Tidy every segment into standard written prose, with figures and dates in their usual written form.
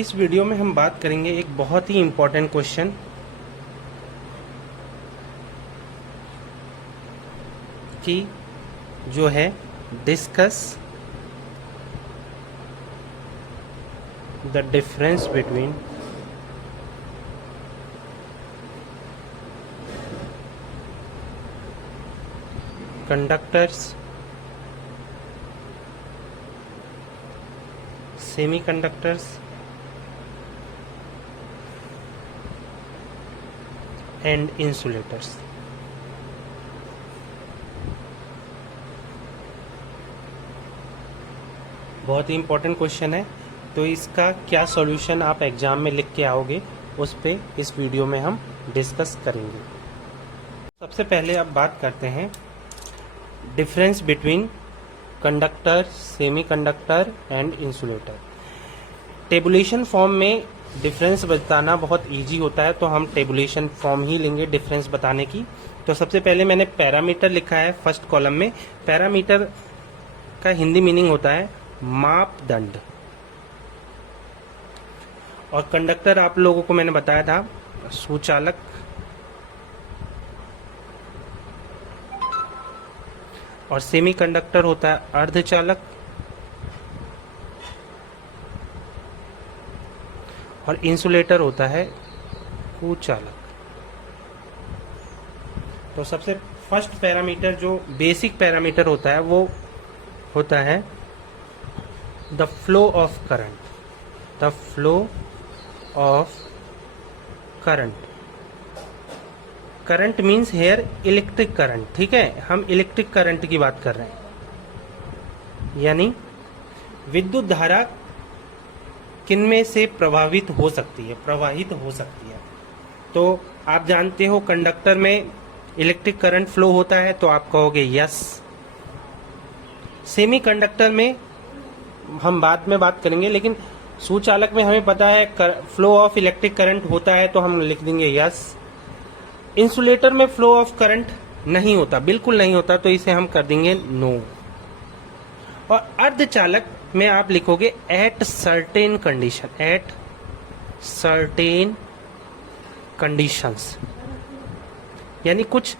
इस वीडियो में हम बात करेंगे एक बहुत ही इम्पोर्टेंट क्वेश्चन की जो है discuss the difference between conductors, semiconductors and insulators. बहुत ही इंपॉर्टेंट क्वेश्चन है, तो इसका क्या सॉल्यूशन आप एग्जाम में लिख के आओगे उस पे इस वीडियो में हम डिस्कस करेंगे। सबसे पहले अब बात करते हैं difference between conductor, semiconductor and insulator. Tabulation form में डिफरेंस बताना बहुत इजी होता है, तो हम टेबुलेशन फॉर्म ही लेंगे डिफरेंस बताने की। तो सबसे पहले मैंने पैरामीटर लिखा है फर्स्ट कॉलम में। पैरामीटर का हिंदी मीनिंग होता है मापदंड, और कंडक्टर आप लोगों को मैंने बताया था सुचालक, और सेमीकंडक्टर होता है अर्धचालक, और इंसुलेटर होता है कुचालक। तो सबसे फर्स्ट पैरामीटर जो बेसिक पैरामीटर होता है वो होता है the flow of current. The flow of current, current means here electric current. ठीक है, हम इलेक्ट्रिक करंट की बात कर रहे हैं, यानी विद्युत धारा किनमें से प्रभावित हो सकती है, प्रवाहित हो सकती है। तो आप जानते हो कंडक्टर में इलेक्ट्रिक करंट फ्लो होता है, तो आप कहोगे यस। सेमी कंडक्टर में हम बाद में बात करेंगे, लेकिन सुचालक में हमें पता है फ्लो ऑफ इलेक्ट्रिक करंट होता है, तो हम लिख देंगे यस। इंसुलेटर में फ्लो ऑफ करंट नहीं होता, बिल्कुल नहीं होता, तो इसे हम कर देंगे नो। और अर्धचालक में आप लिखोगे at certain condition, at certain conditions, यानी कुछ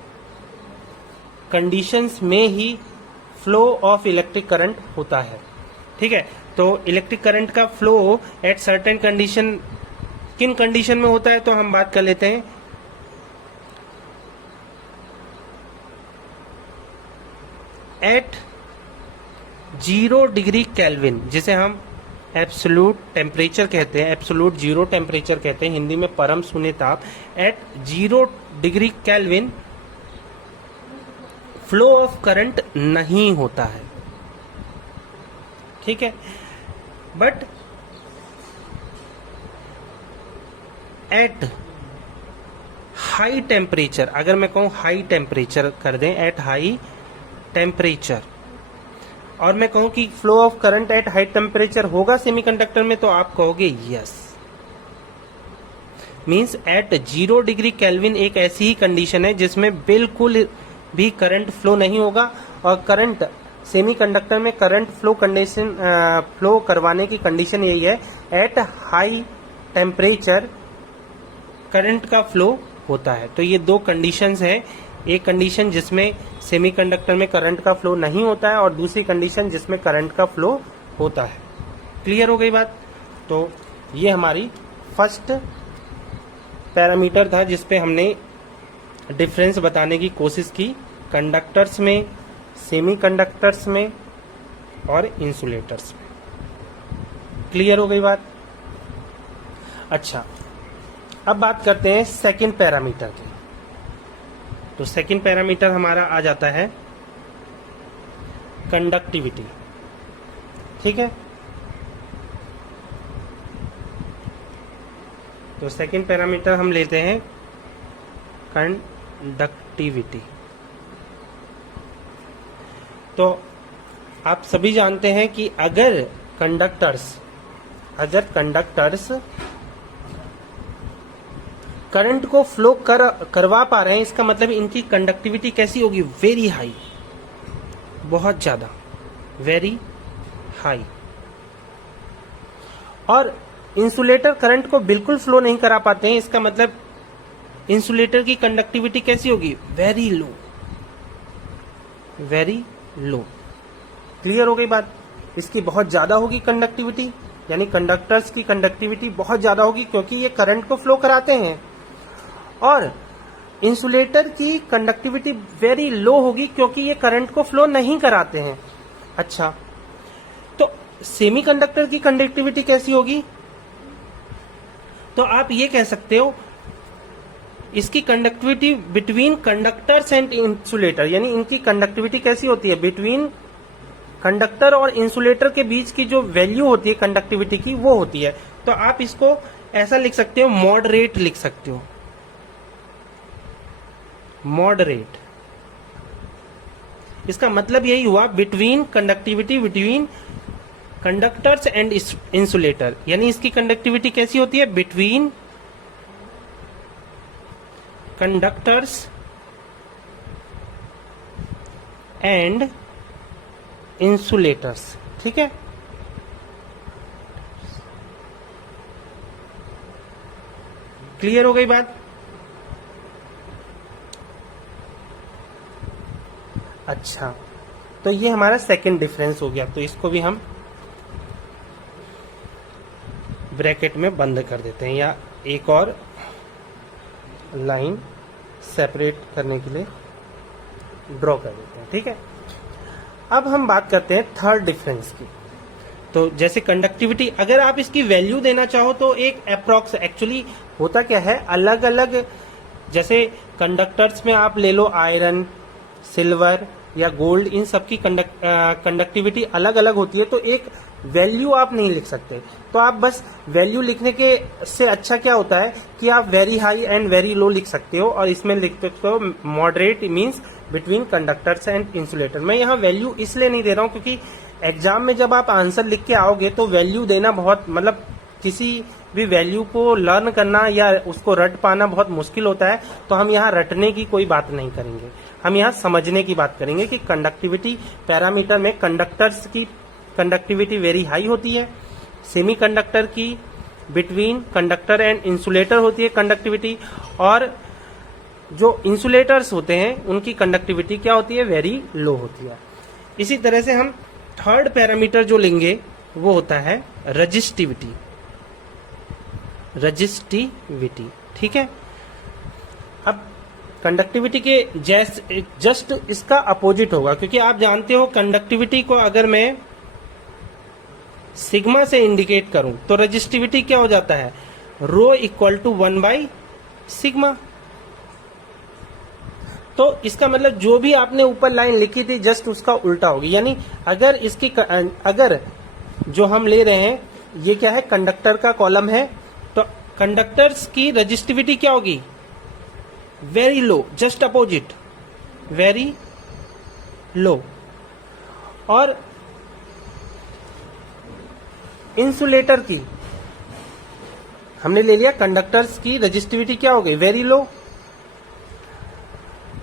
कंडीशंस में ही फ्लो ऑफ इलेक्ट्रिक करंट होता है। ठीक है, तो इलेक्ट्रिक करंट का फ्लो एट सर्टेन कंडीशन किन कंडीशन में होता है, तो हम बात कर लेते हैं एट 0 डिग्री केल्विन, जिसे हम एब्सोल्यूट टेम्परेचर कहते हैं, एब्सोल्यूट जीरो टेम्परेचर कहते हैं, हिंदी में परम शून्य ताप। At 0 degree Kelvin flow of current नहीं होता है। ठीक है, बट एट हाई टेम्परेचर, अगर मैं कहूं हाई टेम्परेचर कर दें, एट हाई टेम्परेचर, और मैं कहूं कि flow of current at high temperature होगा सेमीकंडक्टर में, तो आप कहोगे yes. Means at 0 degree Kelvin एक ऐसी ही कंडीशन है जिसमें बिल्कुल भी करंट फ्लो नहीं होगा, और करंट सेमीकंडक्टर में करंट फ्लो कंडीशन फ्लो करवाने की कंडीशन यही है, एट हाई टेम्परेचर करंट का फ्लो होता है। तो ये दो कंडीशंस हैं, एक कंडीशन जिसमें सेमीकंडक्टर में करंट का फ्लो नहीं होता है, और दूसरी कंडीशन जिसमें करंट का फ्लो होता है। क्लियर हो गई बात? तो ये हमारी फर्स्ट पैरामीटर था जिसपे हमने डिफरेंस बताने की कोशिश की कंडक्टर्स में, सेमीकंडक्टर्स में और इंसुलेटर्स में। क्लियर हो गई बात? अच्छा, अब बात करते हैं सेकंड पैरामीटर की। तो सेकंड पैरामीटर हमारा आ जाता है कंडक्टिविटी। ठीक है, तो सेकंड पैरामीटर हम लेते हैं कंडक्टिविटी। तो आप सभी जानते हैं कि अगर कंडक्टर्स करंट को फ्लो करवा पा रहे हैं, इसका मतलब इनकी कंडक्टिविटी कैसी होगी? वेरी हाई, बहुत ज्यादा, वेरी हाई। और इंसुलेटर करंट को बिल्कुल फ्लो नहीं करा पाते हैं, इसका मतलब इंसुलेटर की कंडक्टिविटी कैसी होगी, very low, very low. Clear हो गई बात। इसकी बहुत ज्यादा होगी कंडक्टिविटी, यानी कंडक्टर्स की कंडक्टिविटी बहुत ज्यादा होगी क्योंकि ये करंट को फ्लो कराते हैं, और इंसुलेटर की कंडक्टिविटी वेरी लो होगी क्योंकि ये करंट को फ्लो नहीं कराते हैं। अच्छा, तो सेमीकंडक्टर की कंडक्टिविटी कैसी होगी, तो आप ये कह सकते हो इसकी conductivity between conductors and insulator, यानी इनकी कंडक्टिविटी कैसी होती है, बिटवीन कंडक्टर और इंसुलेटर के बीच की जो वैल्यू होती है कंडक्टिविटी की वो होती है। तो आप इसको ऐसा लिख सकते हो, मॉडरेट लिख सकते हो, मॉडरेट। इसका मतलब यही हुआ between conductivity between conductors and insulator, यानी इसकी कंडक्टिविटी कैसी होती है, बिटवीन कंडक्टर्स एंड इंसुलेटर्स। ठीक है, क्लियर हो गई बात। अच्छा, तो ये हमारा सेकंड डिफरेंस हो गया, तो इसको भी हम ब्रैकेट में बंद कर देते हैं या एक और लाइन सेपरेट करने के लिए ड्रॉ कर देते हैं। ठीक है, अब हम बात करते हैं थर्ड डिफरेंस की। तो जैसे कंडक्टिविटी, अगर आप इसकी वैल्यू देना चाहो तो एक अप्रॉक्स, एक्चुअली होता क्या है, अलग अलग, जैसे कंडक्टर्स में आप ले लो आयरन, सिल्वर या गोल्ड, इन सब की कंडक्टिविटी अलग अलग होती है, तो एक वैल्यू आप नहीं लिख सकते। तो आप बस वैल्यू लिखने के से अच्छा क्या होता है कि आप very high and very low लिख सकते हो, और इसमें लिख सकते हो moderate means between conductors and insulator. मैं यहाँ वैल्यू इसलिए नहीं दे रहा हूँ क्योंकि एग्जाम में जब आप आंसर लिख के आओगे तो वैल्यू देना बहुत, मतलब किसी भी वैल्यू को लर्न करना या उसको रट पाना बहुत मुश्किल होता है। तो हम यहाँ रटने की कोई बात नहीं करेंगे, हम यहाँ समझने की बात करेंगे कि कंडक्टिविटी पैरामीटर में कंडक्टर्स की कंडक्टिविटी वेरी हाई होती है, सेमीकंडक्टर की बिटवीन कंडक्टर एंड इंसुलेटर होती है कंडक्टिविटी, और जो इंसुलेटर्स होते हैं उनकी कंडक्टिविटी क्या होती है, वेरी लो होती है। इसी तरह से हम थर्ड पैरामीटर जो लेंगे वो होता है रजिस्टिविटी, रजिस्टिविटी। ठीक है, अब कंडक्टिविटी के जस्ट इसका अपोजिट होगा, क्योंकि आप जानते हो कंडक्टिविटी को अगर मैं सिग्मा से इंडिकेट करूं तो रजिस्टिविटी क्या हो जाता है, रो इक्वल टू 1/सिग्मा। तो इसका मतलब जो भी आपने ऊपर लाइन लिखी थी जस्ट उसका उल्टा होगी, यानी अगर जो हम ले रहे हैं ये क्या है, कंडक्टर का कॉलम है, तो कंडक्टर्स की रजिस्टिविटी क्या होगी, very low, just opposite, very low. और इंसुलेटर की हमने ले लिया, कंडक्टर्स की रजिस्टिविटी क्या हो गई, वेरी लो।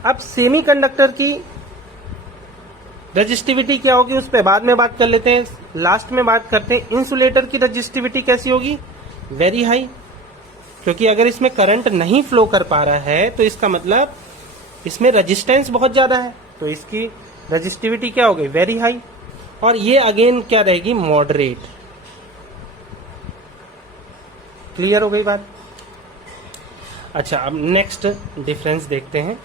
अब सेमीकंडक्टर की रजिस्टिविटी क्या होगी उस पर बाद में बात कर लेते हैं, लास्ट में बात करते हैं। इंसुलेटर की रजिस्टिविटी कैसी होगी, वेरी हाई, क्योंकि अगर इसमें करंट नहीं फ्लो कर पा रहा है तो इसका मतलब इसमें रेजिस्टेंस बहुत ज्यादा है, तो इसकी रजिस्टिविटी क्या हो गई, वेरी हाई। और ये अगेन क्या रहेगी, मॉडरेट। क्लियर हो गई बात। अच्छा, अब नेक्स्ट डिफरेंस देखते हैं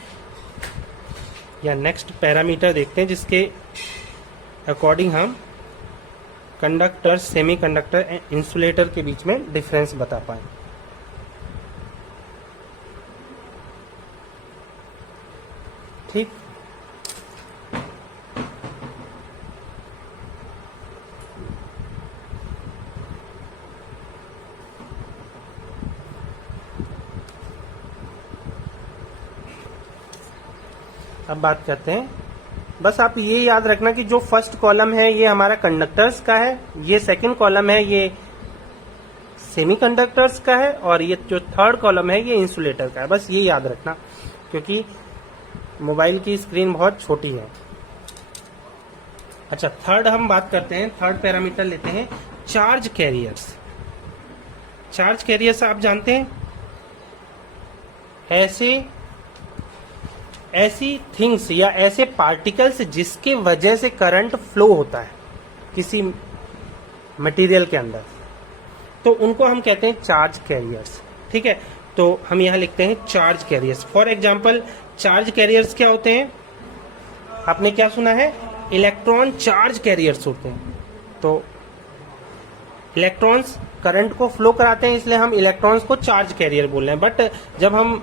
या नेक्स्ट पैरामीटर देखते हैं जिसके अकॉर्डिंग हम कंडक्टर, सेमीकंडक्टर एंड इंसुलेटर के बीच में डिफरेंस बता पाए। ठीक, अब बात करते हैं, बस आप ये याद रखना कि जो फर्स्ट कॉलम है ये हमारा कंडक्टर्स का है, ये सेकंड कॉलम है ये सेमीकंडक्टर्स का है, और ये जो थर्ड कॉलम है ये इंसुलेटर का है। बस ये याद रखना क्योंकि मोबाइल की स्क्रीन बहुत छोटी है। अच्छा, थर्ड हम बात करते हैं, थर्ड पैरामीटर लेते हैं चार्ज कैरियर्स। चार्ज कैरियर्स आप जानते हैं, ऐसी थिंग्स या ऐसे पार्टिकल्स जिसके वजह से करंट फ्लो होता है किसी मटेरियल के अंदर, तो उनको हम कहते हैं चार्ज कैरियर्स। ठीक है, तो हम यहां लिखते हैं charge carriers. For example charge carriers क्या होते हैं, आपने क्या सुना है, इलेक्ट्रॉन चार्ज कैरियर्स होते हैं। तो इलेक्ट्रॉन्स करंट को फ्लो कराते हैं, इसलिए हम इलेक्ट्रॉन्स को चार्ज कैरियर बोल रहे हैं। बट जब हम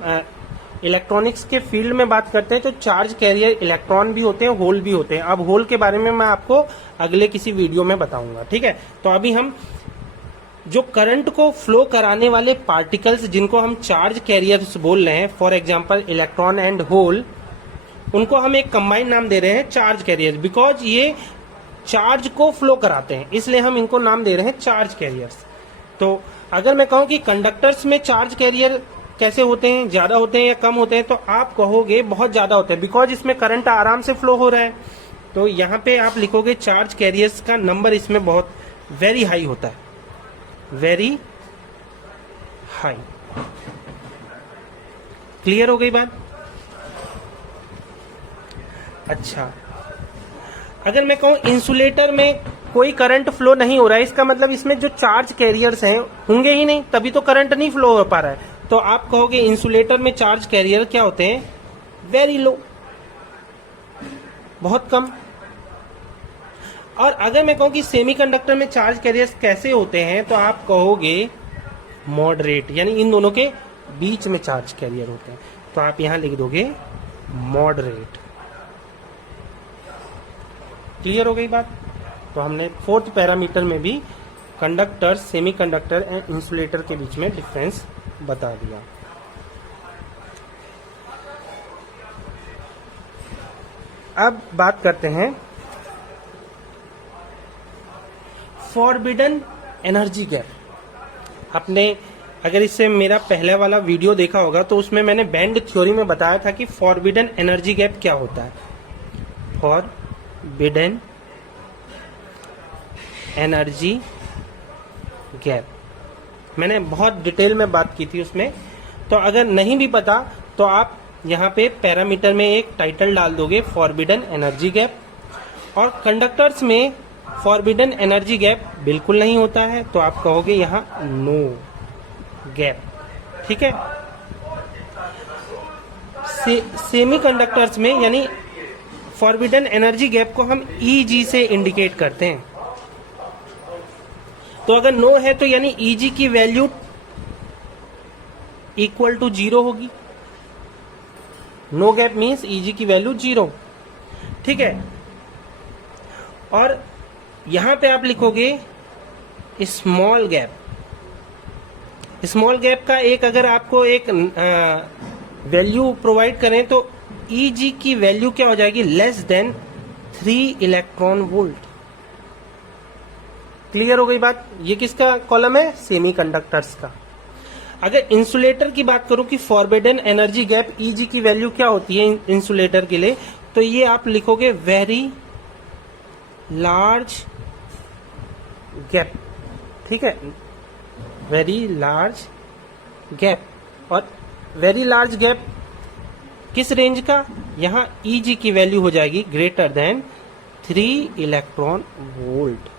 इलेक्ट्रॉनिक्स के फील्ड में बात करते हैं तो चार्ज कैरियर इलेक्ट्रॉन भी होते हैं, होल भी होते हैं। अब होल के बारे में मैं आपको अगले किसी वीडियो में बताऊंगा। ठीक है, तो अभी हम जो करंट को फ्लो कराने वाले पार्टिकल्स जिनको हम चार्ज कैरियर्स बोल रहे हैं, for example electron and hole, उनको हम एक कंबाइंड नाम दे रहे हैं चार्ज कैरियर्स। बिकॉज ये चार्ज को फ्लो कराते हैं, इसलिए हम इनको नाम दे रहे हैं चार्ज कैरियर्स। तो अगर मैं कहूं कि कंडक्टर्स में चार्ज कैरियर कैसे होते हैं, ज्यादा होते हैं या कम होते हैं, तो आप कहोगे बहुत ज्यादा होते हैं, बिकॉज इसमें करंट आराम से फ्लो हो रहा है। तो यहाँ पे आप लिखोगे चार्ज कैरियर्स का नंबर इसमें बहुत वेरी हाई होता है, वेरी हाई। क्लियर हो गई बात? अच्छा, अगर मैं कहूं इंसुलेटर में कोई करंट फ्लो नहीं हो रहा है, इसका मतलब इसमें जो चार्ज कैरियर्स हैं होंगे ही नहीं, तभी तो करंट नहीं फ्लो हो पा रहा है। तो आप कहोगे इंसुलेटर में चार्ज कैरियर क्या होते हैं, वेरी लो, बहुत कम। और अगर मैं कहूं कि सेमीकंडक्टर में चार्ज कैरियर्स कैसे होते हैं, तो आप कहोगे मॉडरेट, यानी इन दोनों के बीच में चार्ज कैरियर होते हैं। तो आप यहां लिख दोगे मॉडरेट। क्लियर हो गई बात? तो हमने फोर्थ पैरामीटर में भी कंडक्टर, सेमीकंडक्टर एंड इंसुलेटर के बीच में डिफरेंस बता दिया। अब बात करते हैं फॉरबिडन एनर्जी गैप। आपने अगर इससे मेरा पहला वाला वीडियो देखा होगा तो उसमें मैंने बैंड थ्योरी में बताया था कि फॉरबिडन एनर्जी गैप क्या होता है। फॉरबिडन एनर्जी गैप मैंने बहुत डिटेल में बात की थी उसमें। तो अगर नहीं भी पता तो आप यहाँ पे पैरामीटर में एक टाइटल डाल दोगे फॉरबिडन एनर्जी गैप। और कंडक्टर्स में फॉरबिडन एनर्जी गैप बिल्कुल नहीं होता है, तो आप कहोगे यहाँ नो गैप। ठीक है, सेमी कंडक्टर्स में यानी फॉरबिडन एनर्जी गैप को हम Eg से इंडिकेट करते हैं। तो अगर नो है तो यानी Eg की वैल्यू इक्वल टू 0 होगी। नो गैप मीन्स Eg की वैल्यू 0। ठीक है, और यहां पे आप लिखोगे स्मॉल गैप। स्मॉल गैप का एक अगर आपको एक वैल्यू प्रोवाइड करें तो Eg की वैल्यू क्या हो जाएगी, less than 3 electron volt. Clear हो गई बात? ये किसका कॉलम है, सेमीकंडक्टर्स का। अगर इंसुलेटर की बात करूं कि फॉरबिडन एनर्जी गैप Eg की वैल्यू क्या होती है इंसुलेटर के लिए, तो ये आप लिखोगे वेरी लार्ज गैप। ठीक है, वेरी लार्ज गैप। और वेरी लार्ज गैप किस रेंज का, यहां Eg की वैल्यू हो जाएगी greater than 3 electron volt.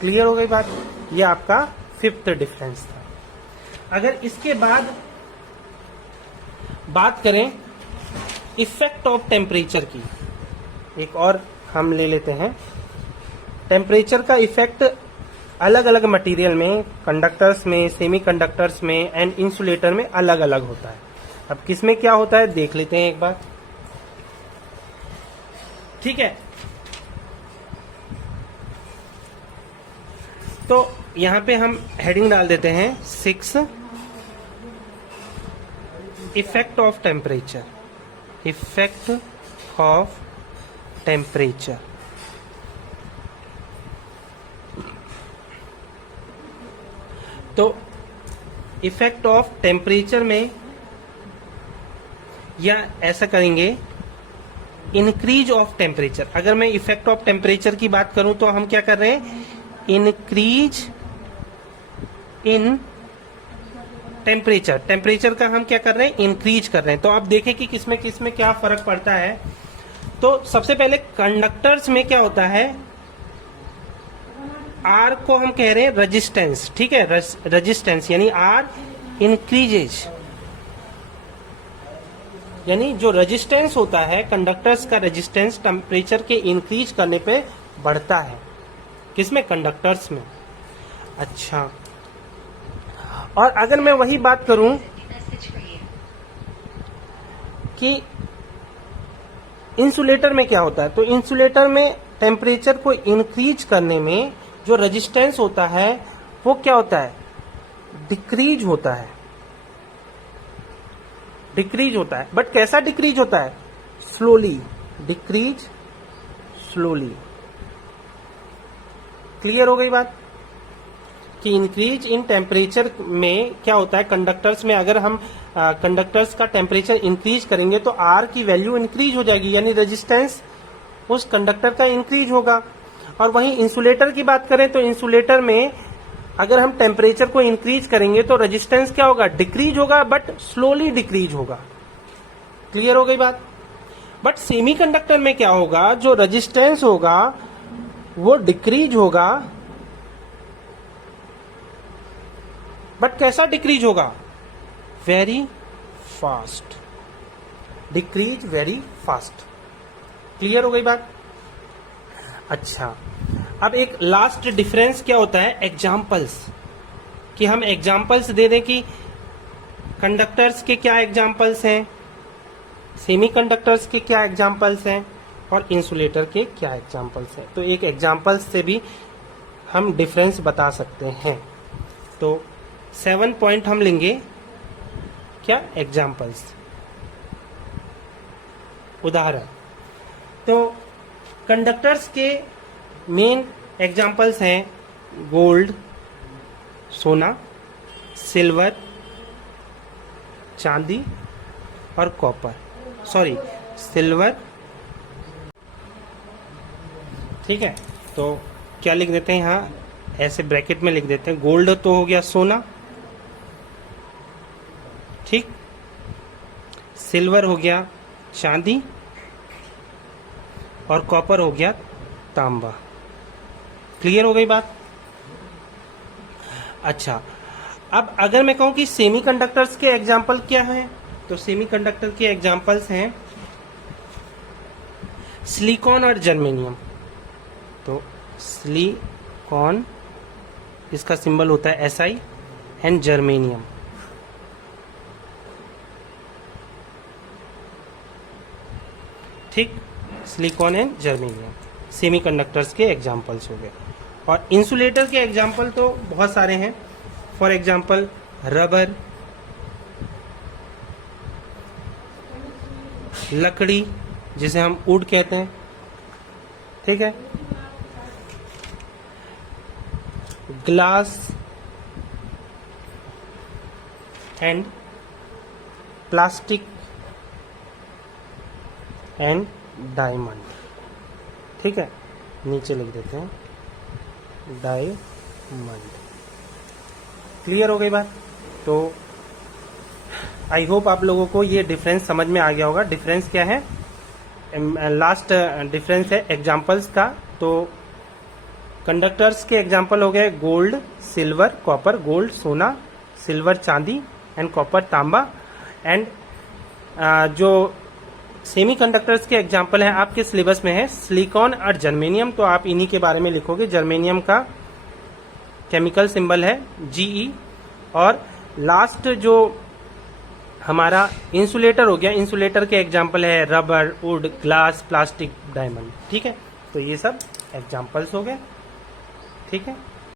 Clear हो गई बात? ये आपका फिफ्थ डिफरेंस था। अगर इसके बाद बात करें इफेक्ट ऑफ टेम्परेचर की, एक और हम ले लेते हैं। टेम्परेचर का इफेक्ट अलग अलग मटेरियल में, कंडक्टर्स में, सेमीकंडक्टर्स में एंड इंसुलेटर में अलग अलग होता है। अब किसमें क्या होता है देख लेते हैं एक बार। ठीक है, तो यहां पे हम हेडिंग डाल देते हैं 6 effect of temperature. Effect of temperature. तो इफेक्ट ऑफ टेम्परेचर में या ऐसा करेंगे इंक्रीज ऑफ टेम्परेचर। अगर मैं इफेक्ट ऑफ टेम्परेचर की बात करूं तो हम क्या कर रहे हैं, इंक्रीज इन टेम्परेचर, टेम्परेचर का हम क्या कर रहे हैं, इंक्रीज कर रहे हैं। तो अब देखें कि किसमें किसमें क्या फर्क पड़ता है। तो सबसे पहले कंडक्टर्स में क्या होता है, आर को हम कह रहे हैं रेजिस्टेंस, ठीक है, रेजिस्टेंस यानी आर इंक्रीजेज, यानी जो रेजिस्टेंस होता है कंडक्टर्स का, रेजिस्टेंस टेम्परेचर के इंक्रीज करने पे बढ़ता है। किसमें, कंडक्टर्स में। अच्छा, और अगर मैं वही बात करूं कि इंसुलेटर में क्या होता है, तो इंसुलेटर में टेम्परेचर को इंक्रीज करने में जो रेजिस्टेंस होता है वो क्या होता है, डिक्रीज होता है, डिक्रीज होता है। बट कैसा डिक्रीज होता है, स्लोली, डिक्रीज स्लोली। क्लियर हो गई बात कि इंक्रीज इन टेम्परेचर में क्या होता है, कंडक्टर्स में अगर हम कंडक्टर्स का टेम्परेचर इंक्रीज करेंगे तो आर की वैल्यू इंक्रीज हो जाएगी, यानी रेजिस्टेंस उस कंडक्टर का इंक्रीज होगा। और वहीं इंसुलेटर की बात करें तो इंसुलेटर में अगर हम टेम्परेचर को इंक्रीज करेंगे तो रेजिस्टेंस क्या होगा, डिक्रीज होगा, बट स्लोली डिक्रीज होगा। क्लियर हो गई बात। बट सेमीकंडक्टर में क्या होगा, जो रेजिस्टेंस होगा वो डिक्रीज होगा, बट कैसा डिक्रीज होगा, very fast, decrease very fast. Clear हो गई बात। अच्छा, अब एक लास्ट डिफरेंस क्या होता है, एग्जाम्पल्स, कि हम एग्जाम्पल्स दे दें कि कंडक्टर्स के क्या एग्जाम्पल्स हैं, सेमीकंडक्टर्स के क्या एग्जाम्पल्स हैं और इंसुलेटर के क्या एग्जाम्पल्स हैं। तो एक एग्जाम्पल्स से भी हम डिफरेंस बता सकते हैं। तो 7 पॉइंट हम लेंगे, क्या, एग्जाम्पल्स, उदाहरण। तो कंडक्टर्स के मेन एग्जाम्पल्स हैं गोल्ड, सोना, सिल्वर, चांदी और कॉपर, सॉरी सिल्वर, ठीक है। तो क्या लिख देते हैं यहाँ, ऐसे ब्रैकेट में लिख देते हैं, गोल्ड तो हो गया सोना, ठीक, सिल्वर हो गया चांदी और कॉपर हो गया तांबा। क्लियर हो गई बात। अच्छा, अब अगर मैं कहूं कि सेमीकंडक्टर्स के एग्जाम्पल क्या हैं, तो सेमीकंडक्टर के एग्जाम्पल्स हैं सिलिकॉन और जर्मेनियम। तो सिलिकॉन, इसका सिंबल होता है SI, एंड जर्मेनियम, ठीक, सिलिकॉन एंड जर्मेनियम सेमीकंडक्टर्स के एग्जाम्पल्स हो गए। और इंसुलेटर के एग्जाम्पल तो बहुत सारे हैं। फॉर एग्जाम्पल रबर, लकड़ी जिसे हम वुड कहते हैं, ठीक है, glass and plastic and diamond, ठीक है, नीचे लिख देते हैं डायमंड। क्लियर हो गई बात। तो आई होप आप लोगों को ये डिफरेंस समझ में आ गया होगा। डिफरेंस क्या है, लास्ट डिफरेंस है एग्जाम्पल्स का। तो कंडक्टर्स के एग्जाम्पल हो गए गोल्ड, सिल्वर, कॉपर, गोल्ड सोना, सिल्वर चांदी एंड कॉपर तांबा। एंड जो सेमीकंडक्टर्स के एग्जाम्पल हैं आपके सिलेबस में है सिलिकॉन और जर्मेनियम, तो आप इन्हीं के बारे में लिखोगे। जर्मेनियम का केमिकल सिंबल है GE। और लास्ट जो हमारा इंसुलेटर हो गया, इंसुलेटर के एग्जाम्पल है rubber, would, glass, plastic, diamond, ठीक है। तो ये सब एग्जाम्पल्स हो गए, ठीक है।